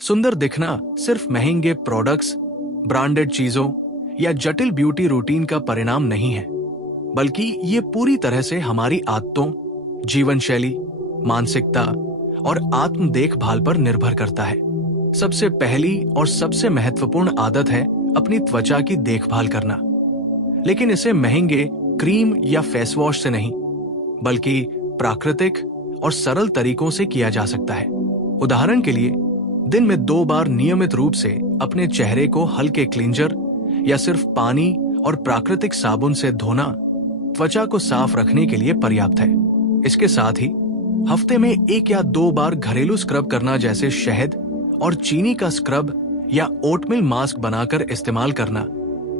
सुंदर दिखना सिर्फ महंगे प्रोडक्ट्स, ब्रांडेड चीजों या जटिल ब्यूटी रूटीन का परिणाम नहीं है, बल्कि ये पूरी तरह से हमारी आदतों, जीवन शैली, मानसिकता और आत्म देखभाल पर निर्भर करता है। सबसे पहली और सबसे महत्वपूर्ण आदत है अपनी त्वचा की देखभाल करना, लेकिन इसे महंगे क्रीम या फेस वॉश से नहीं, बल्कि प्राकृतिक और सरल तरीकों से किया जा सकता है। उदाहरण के लिए, दिन में 2 बार नियमित रूप से अपने चेहरे को हल्के क्लींजर या सिर्फ पानी और प्राकृतिक साबुन से धोना त्वचा को साफ रखने के लिए पर्याप्त है। इसके साथ ही हफ्ते में 1 या 2 बार घरेलू स्क्रब करना, जैसे शहद और चीनी का स्क्रब या ओटमील मास्क बनाकर इस्तेमाल करना,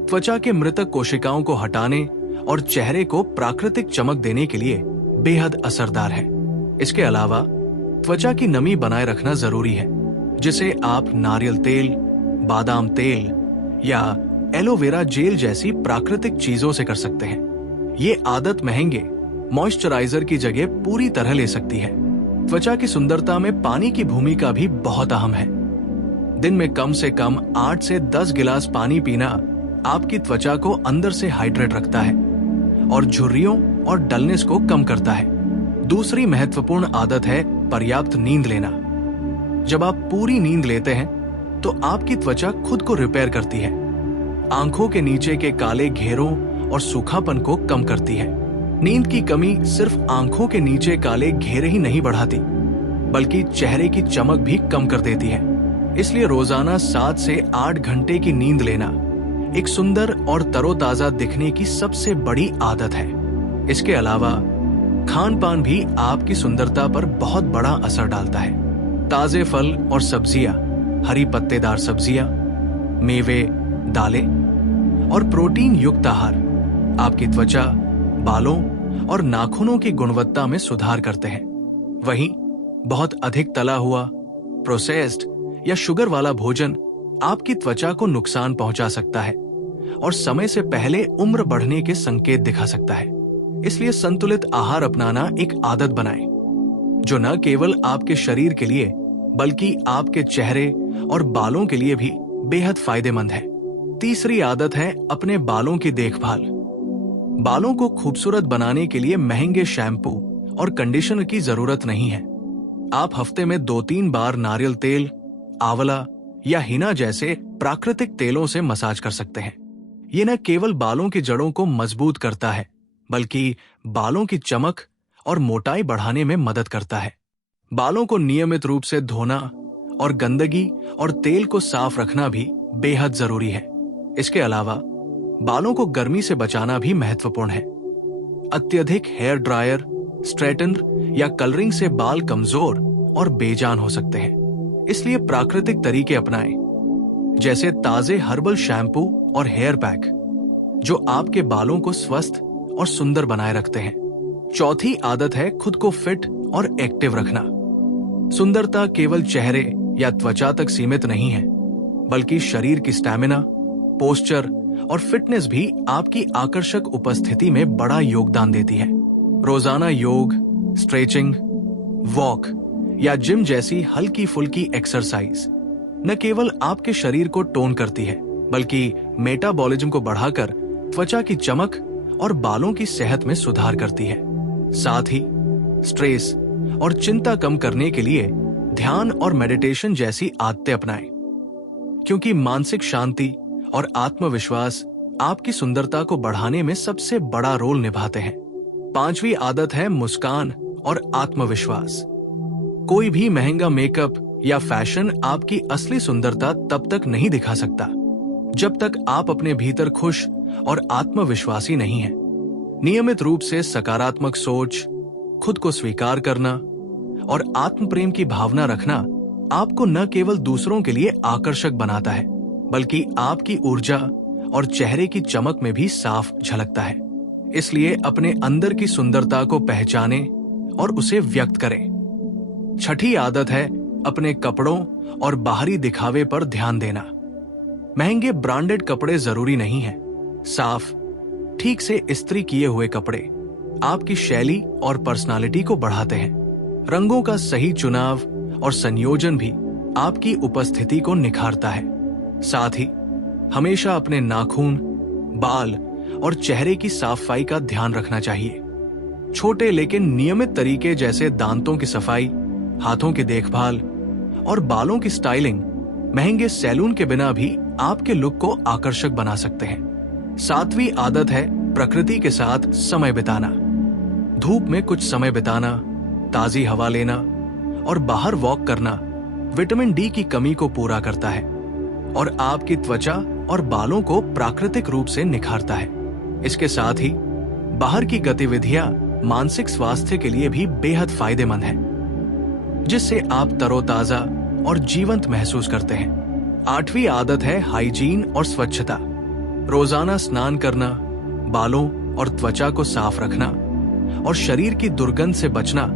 त्वचा के मृतक कोशिकाओं को हटाने और चेहरे को प्राकृतिक चमक देने के लिए बेहद असरदार है। इसके अलावा त्वचा की नमी बनाए रखना जरूरी है, जिसे आप नारियल तेल, बादाम तेल या एलोवेरा जेल जैसी प्राकृतिक चीजों से कर सकते हैं। ये आदत महंगे मॉइस्चराइजर की जगह पूरी तरह ले सकती है। त्वचा की सुंदरता में पानी की भूमिका भी बहुत अहम है। दिन में कम से कम 8 से 10 गिलास पानी पीना आपकी त्वचा को अंदर से हाइड्रेट रखता है और झुर्रियों और डलनेस को कम करता है। दूसरी महत्वपूर्ण आदत है पर्याप्त नींद लेना। जब आप पूरी नींद लेते हैं तो आपकी त्वचा खुद को रिपेयर करती है, आंखों के नीचे के काले घेरों और सूखापन को कम करती है। नींद की कमी सिर्फ आंखों के नीचे काले घेरे ही नहीं बढ़ाती, बल्कि चेहरे की चमक भी कम कर देती है। इसलिए रोजाना 7 से 8 घंटे की नींद लेना एक सुंदर और तरोताजा दिखने की सबसे बड़ी आदत है। इसके अलावा खान पान भी आपकी सुंदरता पर बहुत बड़ा असर डालता है। ताजे फल और सब्जियां, हरी पत्तेदार सब्जियां, मेवे, दालें और प्रोटीन युक्त आहार आपकी त्वचा, बालों और नाखूनों की गुणवत्ता में सुधार करते हैं। वहीं बहुत अधिक तला हुआ, प्रोसेस्ड या शुगर वाला भोजन आपकी त्वचा को नुकसान पहुंचा सकता है और समय से पहले उम्र बढ़ने के संकेत दिखा सकता है। इसलिए संतुलित आहार अपनाना एक आदत बनाएं, जो न केवल आपके शरीर के लिए बल्कि आपके चेहरे और बालों के लिए भी बेहद फायदेमंद है। तीसरी आदत है अपने बालों की देखभाल। बालों को खूबसूरत बनाने के लिए महंगे शैम्पू और कंडीशनर की जरूरत नहीं है। आप हफ्ते में 2-3 बार नारियल तेल, आंवला या हिना जैसे प्राकृतिक तेलों से मसाज कर सकते हैं। ये न केवल बालों की जड़ों को मजबूत करता है, बल्कि बालों की चमक और मोटाई बढ़ाने में मदद करता है। बालों को नियमित रूप से धोना और गंदगी और तेल को साफ रखना भी बेहद जरूरी है। इसके अलावा बालों को गर्मी से बचाना भी महत्वपूर्ण है। अत्यधिक हेयर ड्रायर, स्ट्रेटनर या कलरिंग से बाल कमजोर और बेजान हो सकते हैं। इसलिए प्राकृतिक तरीके अपनाएं, जैसे ताजे हर्बल शैम्पू और हेयर पैक, जो आपके बालों को स्वस्थ और सुंदर बनाए रखते हैं। चौथी आदत है खुद को फिट और एक्टिव रखना। सुंदरता केवल चेहरे या त्वचा तक सीमित नहीं है, बल्कि शरीर की स्टैमिना, पोस्चर और फिटनेस भी आपकी आकर्षक उपस्थिति में बड़ा योगदान देती है। रोजाना योग, स्ट्रेचिंग, वॉक या जिम जैसी हल्की फुल्की एक्सरसाइज न केवल आपके शरीर को टोन करती है, बल्कि मेटाबॉलिज्म को बढ़ाकर त्वचा की चमक और बालों की सेहत में सुधार करती है। साथ ही स्ट्रेस और चिंता कम करने के लिए ध्यान और मेडिटेशन जैसी आदतें अपनाएं, क्योंकि मानसिक शांति और आत्मविश्वास आपकी सुंदरता को बढ़ाने में सबसे बड़ा रोल निभाते हैं। पांचवी आदत है मुस्कान और आत्मविश्वास। कोई भी महंगा मेकअप या फैशन आपकी असली सुंदरता तब तक नहीं दिखा सकता, जब तक आप अपने भीतर खुश और आत्मविश्वासी नहीं हैं। नियमित रूप से सकारात्मक सोच, खुद को स्वीकार करना और आत्म प्रेम की भावना रखना आपको न केवल दूसरों के लिए आकर्षक बनाता है, बल्कि आपकी ऊर्जा और चेहरे की चमक में भी साफ झलकता है। इसलिए अपने अंदर की सुंदरता को पहचानें और उसे व्यक्त करें। छठी आदत है अपने कपड़ों और बाहरी दिखावे पर ध्यान देना। महंगे ब्रांडेड कपड़े जरूरी नहीं हैं। साफ, ठीक से इस्त्री किए हुए कपड़े आपकी शैली और पर्सनालिटी को बढ़ाते हैं। रंगों का सही चुनाव और संयोजन भी आपकी उपस्थिति को निखारता है। साथ ही हमेशा अपने नाखून, बाल और चेहरे की सफाई का ध्यान रखना चाहिए। छोटे लेकिन नियमित तरीके जैसे दांतों की सफाई, हाथों की देखभाल और बालों की स्टाइलिंग महंगे सैलून के बिना भी आपके लुक को आकर्षक बना सकते हैं। 7वीं आदत है प्रकृति के साथ समय बिताना। धूप में कुछ समय बिताना, ताजी हवा लेना और बाहर वॉक करना विटामिन डी की कमी को पूरा करता है और आपकी त्वचा और बालों को प्राकृतिक रूप से निखारता है। इसके साथ ही बाहर की गतिविधियां मानसिक स्वास्थ्य के लिए भी बेहद फायदेमंद है, जिससे आप तरोताजा और जीवंत महसूस करते हैं। 8वीं आदत है हाइजीन और स्वच्छता। रोजाना स्नान करना, बालों और त्वचा को साफ रखना और शरीर की दुर्गंध से बचना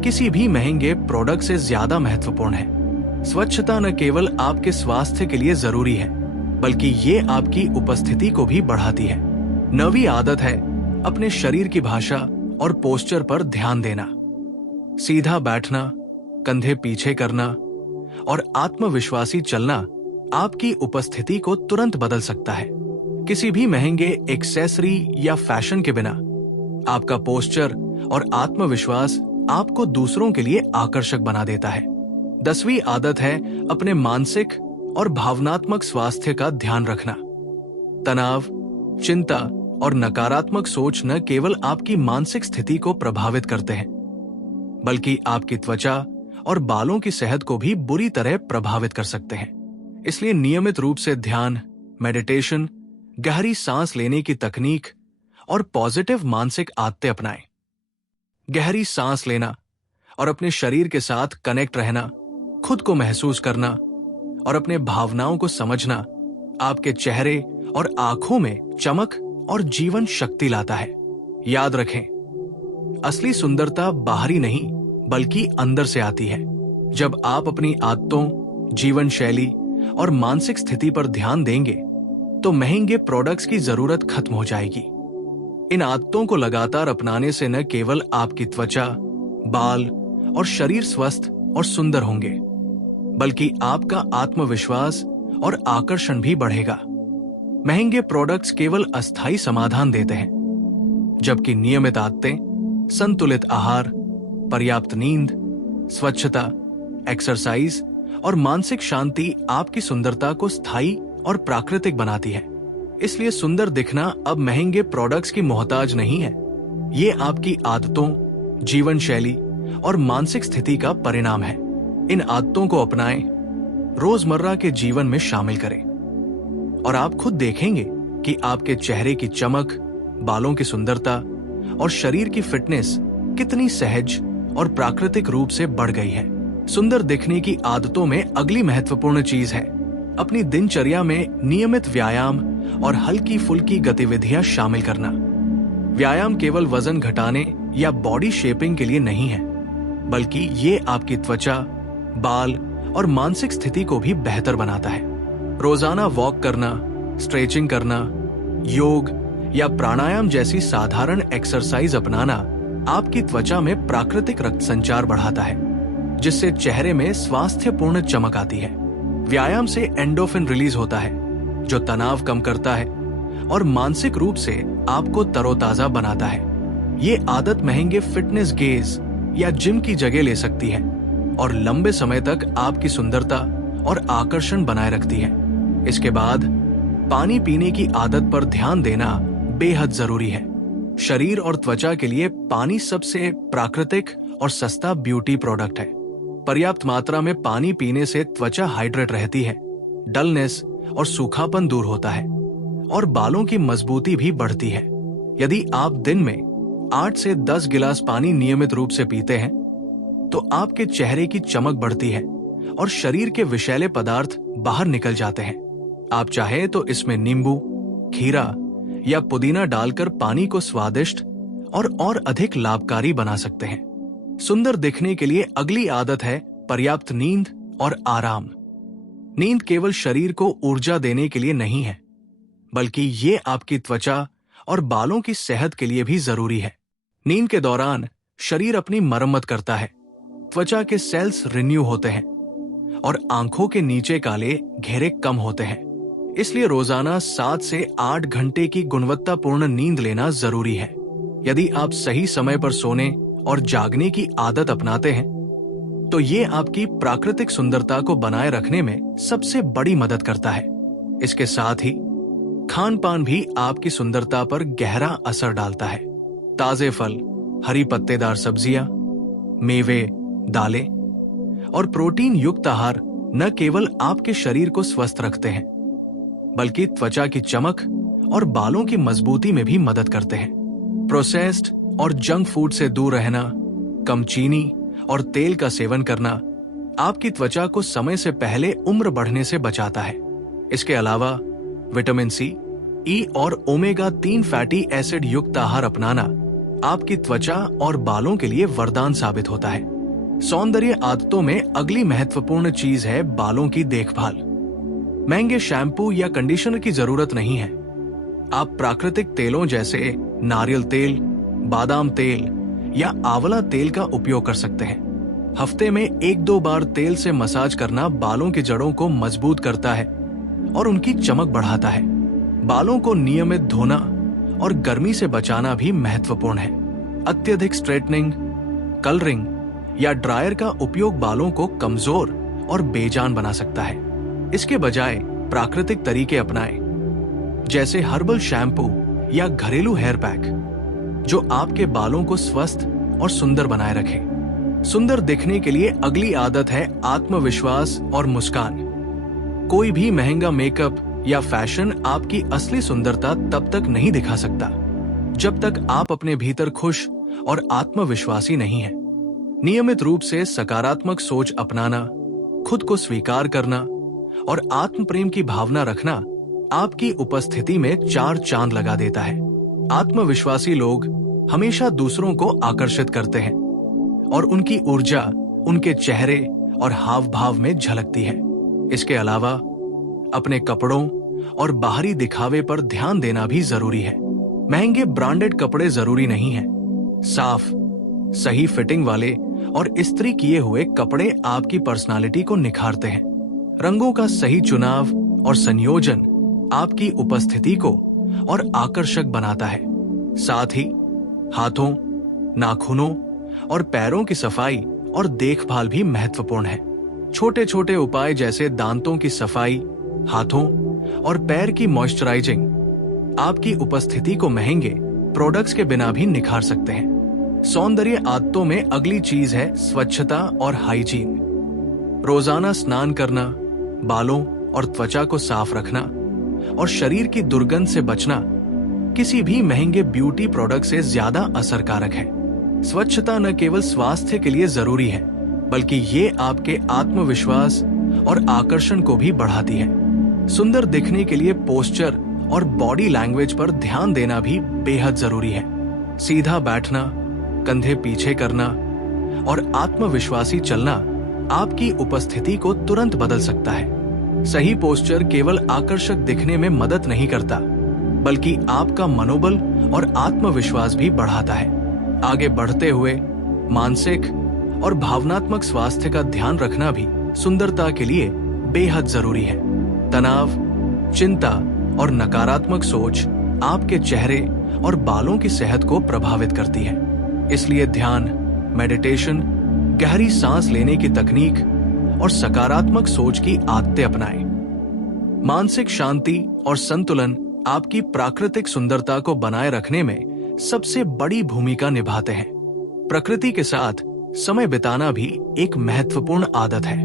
किसी भी महंगे प्रोडक्ट से ज्यादा महत्वपूर्ण है। स्वच्छता न केवल आपके स्वास्थ्य के लिए जरूरी है, बल्कि ये आपकी उपस्थिति को भी बढ़ाती है। 9वीं आदत है अपने शरीर की भाषा और पोस्चर पर ध्यान देना। सीधा बैठना, कंधे पीछे करना और आत्मविश्वासी चलना आपकी उपस्थिति को तुरंत बदल सकता है। किसी भी महंगे एक्सेसरी या फैशन के बिना आपका पोस्चर और आत्मविश्वास आपको दूसरों के लिए आकर्षक बना देता है। 10वीं आदत है अपने मानसिक और भावनात्मक स्वास्थ्य का ध्यान रखना। तनाव, चिंता और नकारात्मक सोच न केवल आपकी मानसिक स्थिति को प्रभावित करते हैं, बल्कि आपकी त्वचा और बालों की सेहत को भी बुरी तरह प्रभावित कर सकते हैं। इसलिए नियमित रूप से ध्यान, मेडिटेशन, गहरी सांस लेने की तकनीक और पॉजिटिव मानसिक आदतें अपनाएं। गहरी सांस लेना और अपने शरीर के साथ कनेक्ट रहना, खुद को महसूस करना और अपने भावनाओं को समझना आपके चेहरे और आंखों में चमक और जीवन शक्ति लाता है। याद रखें, असली सुंदरता बाहरी नहीं बल्कि अंदर से आती है। जब आप अपनी आदतों, जीवन शैली और मानसिक स्थिति पर ध्यान देंगे तो महंगे प्रोडक्ट्स की जरूरत खत्म हो जाएगी। इन आदतों को लगातार अपनाने से न केवल आपकी त्वचा, बाल और शरीर स्वस्थ और सुंदर होंगे, बल्कि आपका आत्मविश्वास और आकर्षण भी बढ़ेगा। महंगे प्रोडक्ट्स केवल अस्थायी समाधान देते हैं, जबकि नियमित आदतें, संतुलित आहार, पर्याप्त नींद, स्वच्छता, एक्सरसाइज और मानसिक शांति आपकी सुंदरता को स्थायी और प्राकृतिक बनाती है। इसलिए सुंदर दिखना अब महंगे प्रोडक्ट्स की मोहताज नहीं है। ये आपकी आदतों, जीवन शैली और मानसिक स्थिति का परिणाम है। इन आदतों को अपनाएं, रोजमर्रा के जीवन में शामिल करें और आप खुद देखेंगे कि आपके चेहरे की चमक, बालों की सुंदरता और शरीर की फिटनेस कितनी सहज और प्राकृतिक रूप से बढ़ गई है। सुंदर दिखने की आदतों में अगली महत्वपूर्ण चीज है अपनी दिनचर्या में नियमित व्यायाम और हल्की फुल्की गतिविधियां शामिल करना। व्यायाम केवल वजन घटाने या बॉडी शेपिंग के लिए नहीं है, बल्कि ये आपकी त्वचा, बाल और मानसिक स्थिति को भी बेहतर बनाता है। रोजाना वॉक करना, स्ट्रेचिंग करना, योग या प्राणायाम जैसी साधारण एक्सरसाइज अपनाना आपकी त्वचा में प्राकृतिक रक्त संचार बढ़ाता है, जिससे चेहरे में स्वास्थ्यपूर्ण चमक आती है। व्यायाम से एंडोर्फिन रिलीज होता है, जो तनाव कम करता है और मानसिक रूप से आपको तरोताजा बनाता है। ये आदत महंगे फिटनेस गेज या जिम की जगह ले सकती है और लंबे समय तक आपकी सुंदरता और आकर्षण बनाए रखती है। इसके बाद पानी पीने की आदत पर ध्यान देना बेहद जरूरी है। शरीर और त्वचा के लिए पानी सबसे प्राकृतिक और सस्ता ब्यूटी प्रोडक्ट है। पर्याप्त मात्रा में पानी पीने से त्वचा हाइड्रेट रहती है, डलनेस और सूखापन दूर होता है और बालों की मजबूती भी बढ़ती है। यदि आप दिन में 8 से 10 गिलास पानी नियमित रूप से पीते हैं, तो आपके चेहरे की चमक बढ़ती है और शरीर के विषैले पदार्थ बाहर निकल जाते हैं। आप चाहे तो इसमें नींबू, खीरा या पुदीना डालकर पानी को स्वादिष्ट और अधिक लाभकारी बना सकते हैं। सुंदर दिखने के लिए अगली आदत है पर्याप्त नींद और आराम। नींद केवल शरीर को ऊर्जा देने के लिए नहीं है, बल्कि ये आपकी त्वचा और बालों की सेहत के लिए भी जरूरी है। नींद के दौरान शरीर अपनी मरम्मत करता है, त्वचा के सेल्स रिन्यू होते हैं और आंखों के नीचे काले घेरे कम होते हैं। इसलिए रोजाना 7 से 8 घंटे की गुणवत्तापूर्ण नींद लेना जरूरी है। यदि आप सही समय पर सोने और जागने की आदत अपनाते हैं तो ये आपकी प्राकृतिक सुंदरता को बनाए रखने में सबसे बड़ी मदद करता है। इसके साथ ही खान पान भी आपकी सुंदरता पर गहरा असर डालता है। ताजे फल, हरी पत्तेदार सब्जियां, मेवे, दालें और प्रोटीन युक्त आहार न केवल आपके शरीर को स्वस्थ रखते हैं बल्कि त्वचा की चमक और बालों की मजबूती में भी मदद करते हैं। प्रोसेस्ड और जंक फूड से दूर रहना, कम चीनी और तेल का सेवन करना आपकी त्वचा को समय से पहले उम्र बढ़ने से बचाता है। इसके अलावा विटामिन सी, ई और ओमेगा 3 फैटी एसिड युक्त आहार अपनाना आपकी त्वचा और बालों के लिए वरदान साबित होता है। सौंदर्य आदतों में अगली महत्वपूर्ण चीज है बालों की देखभाल। महंगे शैम्पू या कंडीशनर की जरूरत नहीं है। आप प्राकृतिक तेलों जैसे नारियल तेल, बादाम तेल या आंवला तेल का उपयोग कर सकते हैं। हफ्ते में 1-2 बार तेल से मसाज करना बालों की जड़ों को मजबूत करता है और उनकी चमक बढ़ाता है। बालों को नियमित धोना और गर्मी से बचाना भी महत्वपूर्ण है। अत्यधिक स्ट्रेटनिंग, कलरिंग या ड्रायर का उपयोग बालों को कमजोर और बेजान बना सकता है। इसके बजाय प्राकृतिक तरीके अपनाएं, जैसे हर्बल शैम्पू या घरेलू हेयर पैक, जो आपके बालों को स्वस्थ और सुंदर बनाए रखे। सुंदर दिखने के लिए अगली आदत है आत्मविश्वास और मुस्कान। कोई भी महंगा मेकअप या फैशन आपकी असली सुंदरता तब तक नहीं दिखा सकता जब तक आप अपने भीतर खुश और आत्मविश्वासी नहीं हैं। नियमित रूप से सकारात्मक सोच अपनाना, खुद को स्वीकार करना और आत्म प्रेम की भावना रखना आपकी उपस्थिति में 4 चांद लगा देता है। आत्मविश्वासी लोग हमेशा दूसरों को आकर्षित करते हैं और उनकी ऊर्जा उनके चेहरे और हाव भाव में झलकती है। इसके अलावा अपने कपड़ों और बाहरी दिखावे पर ध्यान देना भी जरूरी है। महंगे ब्रांडेड कपड़े जरूरी नहीं हैं। साफ, सही फिटिंग वाले और इस्त्री किए हुए कपड़े आपकी पर्सनालिटी को निखारते हैं। रंगों का सही चुनाव और संयोजन आपकी उपस्थिति को और आकर्षक बनाता है। साथ ही हाथों, नाखूनों और पैरों की सफाई और देखभाल भी महत्वपूर्ण है। छोटे छोटे उपाय जैसे दांतों की सफाई, हाथों और पैर की मॉइस्चराइजिंग आपकी उपस्थिति को महंगे प्रोडक्ट्स के बिना भी निखार सकते हैं। सौंदर्य आदतों में अगली चीज है स्वच्छता और हाइजीन। रोजाना स्नान करना, बालों और त्वचा को साफ रखना और शरीर की दुर्गंध से बचना किसी भी महंगे ब्यूटी प्रोडक्ट से ज्यादा असरकारक है। स्वच्छता न केवल स्वास्थ्य के लिए जरूरी है बल्कि ये आपके आत्मविश्वास और आकर्षण को भी बढ़ाती है। सुंदर दिखने के लिए पोस्चर और बॉडी लैंग्वेज पर ध्यान देना भी बेहद जरूरी है। सीधा बैठना, कंधे पीछे करना और आत्मविश्वासी चलना आपकी उपस्थिति को तुरंत बदल सकता है। सही पोस्चर केवल आकर्षक दिखने में मदद नहीं करता बल्कि आपका मनोबल और आत्मविश्वास भी बढ़ाता है। आगे बढ़ते हुए मानसिक और भावनात्मक स्वास्थ्य का ध्यान रखना भी सुंदरता के लिए बेहद जरूरी है। तनाव, चिंता और नकारात्मक सोच आपके चेहरे और बालों की सेहत को प्रभावित करती है। इसलिए ध्यान, मेडिटेशन, गहरी सांस लेने की तकनीक और सकारात्मक सोच की आदतें अपनाएं। मानसिक शांति और संतुलन आपकी प्राकृतिक सुंदरता को बनाए रखने में सबसे बड़ी भूमिका निभाते हैं। प्रकृति के साथ समय बिताना भी एक महत्वपूर्ण आदत है।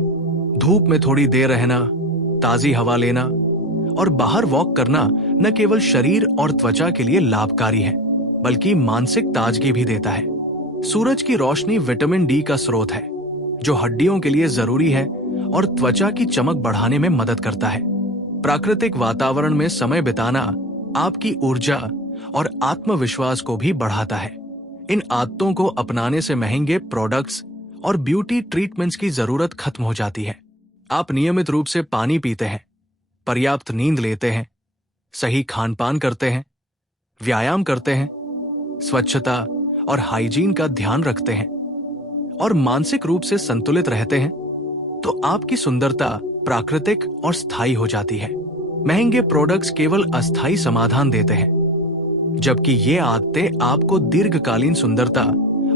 धूप में थोड़ी देर रहना, ताजी हवा लेना और बाहर वॉक करना न केवल शरीर और त्वचा के लिए लाभकारी है बल्कि मानसिक ताजगी भी देता है। सूरज की रोशनी विटामिन डी का स्रोत है जो हड्डियों के लिए जरूरी है और त्वचा की चमक बढ़ाने में मदद करता है। प्राकृतिक वातावरण में समय बिताना आपकी ऊर्जा और आत्मविश्वास को भी बढ़ाता है। इन आदतों को अपनाने से महंगे प्रोडक्ट्स और ब्यूटी ट्रीटमेंट्स की जरूरत खत्म हो जाती है। आप नियमित रूप से पानी पीते हैं, पर्याप्त नींद लेते हैं, सही खान-पान करते हैं, व्यायाम करते हैं, स्वच्छता और हाइजीन का ध्यान रखते हैं और मानसिक रूप से संतुलित रहते हैं, तो आपकी सुंदरता प्राकृतिक और स्थायी हो जाती है। महंगे प्रोडक्ट्स केवल अस्थायी समाधान देते हैं, जबकि ये आदतें आपको दीर्घकालीन सुंदरता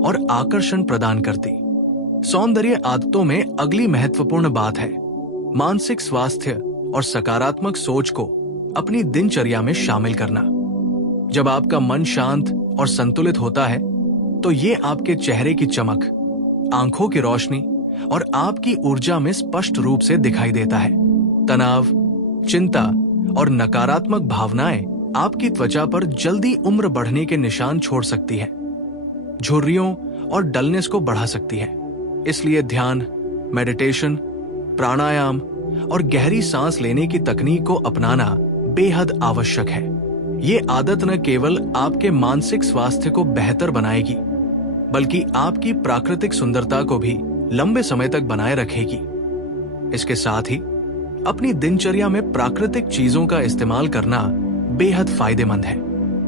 और आकर्षण प्रदान करती। सौंदर्य आदतों में अगली महत्वपूर्ण बात है मानसिक स्वास्थ्य और सकारात्मक सोच को अपनी दिनचर्या में शामिल करना। जब आपका मन शांत और संतुलित होता है, तो ये आपके चेहरे की चमक, आंखों की रोशनी और आपकी ऊर्जा में स्पष्ट रूप से दिखाई देता है। तनाव, चिंता और नकारात्मक भावनाएं आपकी त्वचा पर जल्दी उम्र बढ़ने के निशान छोड़ सकती है, झुर्रियों और डलनेस को बढ़ा सकती है। इसलिए ध्यान, मेडिटेशन, प्राणायाम और गहरी सांस लेने की तकनीक को अपनाना बेहद आवश्यक है। ये आदत न केवल आपके मानसिक स्वास्थ्य को बेहतर बनाएगी, बल्कि आपकी प्राकृतिक सुंदरता को भी लंबे समय तक बनाए रखेगी। इसके साथ ही अपनी दिनचर्या में प्राकृतिक चीजों का इस्तेमाल करना बेहद फायदेमंद है।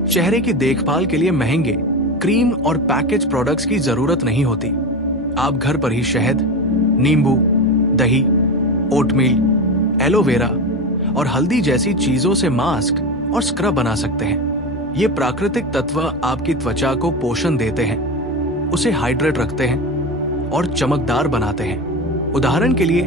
चेहरे की देखभाल के लिए महंगे क्रीम और पैकेज प्रोडक्ट्स की जरूरत नहीं होती। आप घर पर ही शहद, नींबू, दही, ओटमील, एलोवेरा और हल्दी जैसी चीजों से मास्क और स्क्रब बना सकते हैं। ये प्राकृतिक तत्व आपकी त्वचा को पोषण देते हैं, उसे हाइड्रेट रखते हैं और चमकदार बनाते हैं। उदाहरण के लिए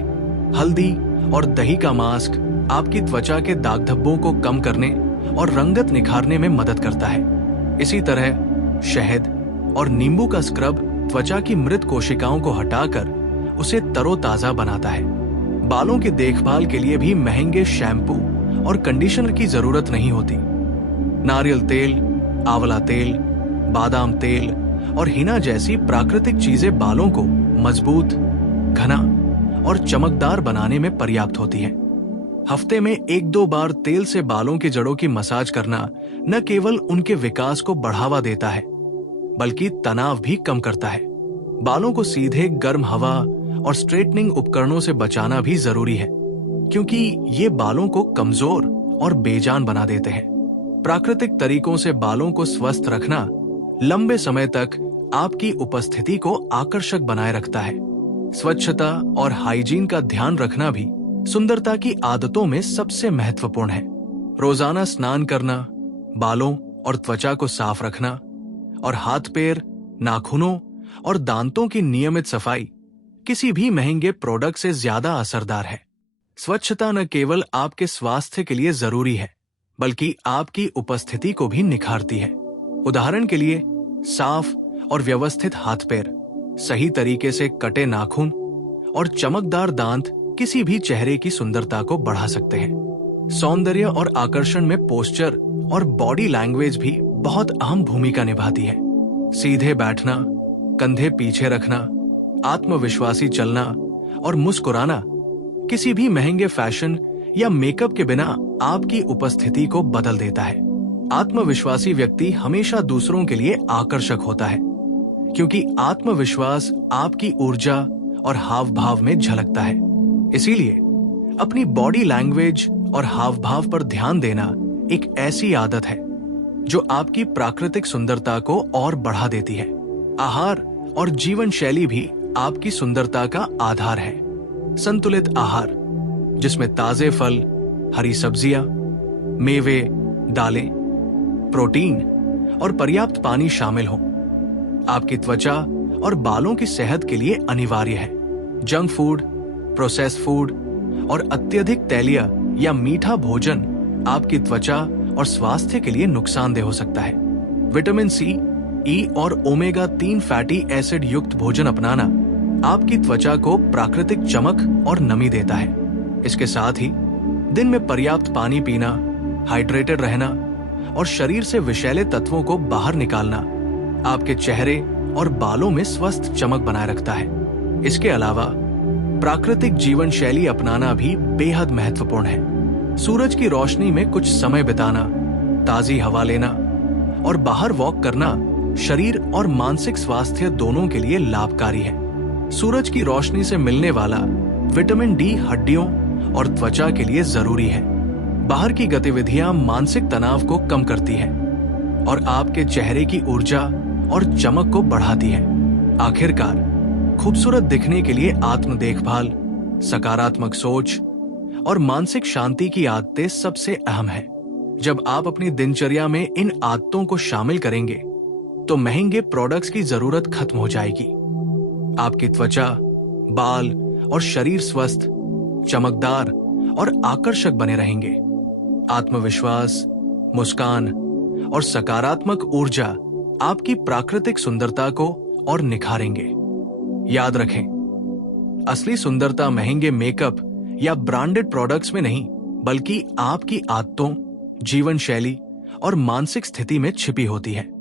हल्दी और दही का मास्क आपकी त्वचा के दाग धब्बों को कम करने और रंगत निखारने में मदद करता है। इसी तरह शहद और नींबू का स्क्रब त्वचा की मृत कोशिकाओं को हटाकर उसे तरोताजा बनाता है। बालों की देखभाल के लिए भी महंगे शैम्पू और कंडीशनर की जरूरत नहीं होती। नारियल तेल, आंवला तेल, बादाम तेल और हिना जैसी प्राकृतिक चीजें बालों को मजबूत, घना और चमकदार बनाने में पर्याप्त होती हैं। हफ्ते में 1-2 बार तेल से बालों की जड़ों की मसाज करना न केवल उनके विकास को बढ़ावा देता है, बल्कि तनाव भी कम करता है। बालों को सीधे गर्म हवा और स्ट्रेटनिंग उपकरणों से बचाना भी जरूरी है, क्योंकि ये बालों को कमजोर और बेजान बना देते हैं। प्राकृतिक तरीकों से बालों को स्वस्थ रखना लंबे समय तक आपकी उपस्थिति को आकर्षक बनाए रखता है। स्वच्छता और हाइजीन का ध्यान रखना भी सुंदरता की आदतों में सबसे महत्वपूर्ण है। रोजाना स्नान करना, बालों और त्वचा को साफ रखना और हाथ पैर, नाखूनों और दांतों की नियमित सफाई किसी भी महंगे प्रोडक्ट से ज्यादा असरदार है। स्वच्छता न केवल आपके स्वास्थ्य के लिए जरूरी है, बल्कि आपकी उपस्थिति को भी निखारती है। उदाहरण के लिए साफ और व्यवस्थित हाथ पैर, सही तरीके से कटे नाखून और चमकदार दांत किसी भी चेहरे की सुंदरता को बढ़ा सकते हैं। सौंदर्य और आकर्षण में पोस्चर और बॉडी लैंग्वेज भी बहुत अहम भूमिका निभाती है। सीधे बैठना, कंधे पीछे रखना, आत्मविश्वासी चलना और मुस्कुराना किसी भी महंगे फैशन या मेकअप के बिना आपकी उपस्थिति को बदल देता है। आत्मविश्वासी व्यक्ति हमेशा दूसरों के लिए आकर्षक होता है, क्योंकि आत्मविश्वास आपकी ऊर्जा और हाव भाव में झलकता है। इसीलिए अपनी बॉडी लैंग्वेज और हाव भाव पर ध्यान देना एक ऐसी आदत है जो आपकी प्राकृतिक सुंदरता को और बढ़ा देती है। आहार और जीवन शैली भी आपकी सुंदरता का आधार है। संतुलित आहार, जिसमें ताजे फल, हरी सब्जियां, मेवे, दालें, प्रोटीन और पर्याप्त पानी शामिल हो, आपकी त्वचा और बालों की सेहत के लिए अनिवार्य है। जंक फूड, प्रोसेस्ड फूड और अत्यधिक तैलीय या मीठा भोजन आपकी त्वचा और स्वास्थ्य के लिए नुकसानदेह हो सकता है। विटामिन सी, ई और ओमेगा-3 फैटी एसिड युक्त भोजन अपनाना आपकी त्वचा को प्राकृतिक चमक और नमी देता है। इसके साथ ही दिन में पर्याप्त पानी पीना, हाइड्रेटेड रहना और शरीर से विषैले तत्वों को बाहर निकालना आपके चेहरे और बालों में स्वस्थ चमक बनाए रखता है। इसके अलावा प्राकृतिक जीवन शैली अपनाना भी बेहद महत्वपूर्ण है। सूरज की रोशनी में कुछ समय बिताना, ताजी हवा लेना और बाहर वॉक करना शरीर और मानसिक स्वास्थ्य दोनों के लिए लाभकारी है। सूरज की रोशनी से मिलने वाला विटामिन डी हड्डियों और त्वचा के लिए जरूरी है। बाहर की गतिविधियां मानसिक तनाव को कम करती है और आपके चेहरे की ऊर्जा और चमक को बढ़ाती है। आखिरकार, खूबसूरत दिखने के लिए आत्म देखभाल, सकारात्मक सोच और मानसिक शांति की आदतें सबसे अहम है। जब आप अपनी दिनचर्या में इन आदतों को शामिल करेंगे तो महंगे प्रोडक्ट्स की जरूरत खत्म हो जाएगी। आपकी त्वचा, बाल और शरीर स्वस्थ, चमकदार और आकर्षक बने रहेंगे। आत्मविश्वास, मुस्कान और सकारात्मक ऊर्जा आपकी प्राकृतिक सुंदरता को और निखारेंगे। याद रखें, असली सुंदरता महंगे मेकअप या ब्रांडेड प्रोडक्ट्स में नहीं, बल्कि आपकी आदतों, जीवन शैली और मानसिक स्थिति में छिपी होती है।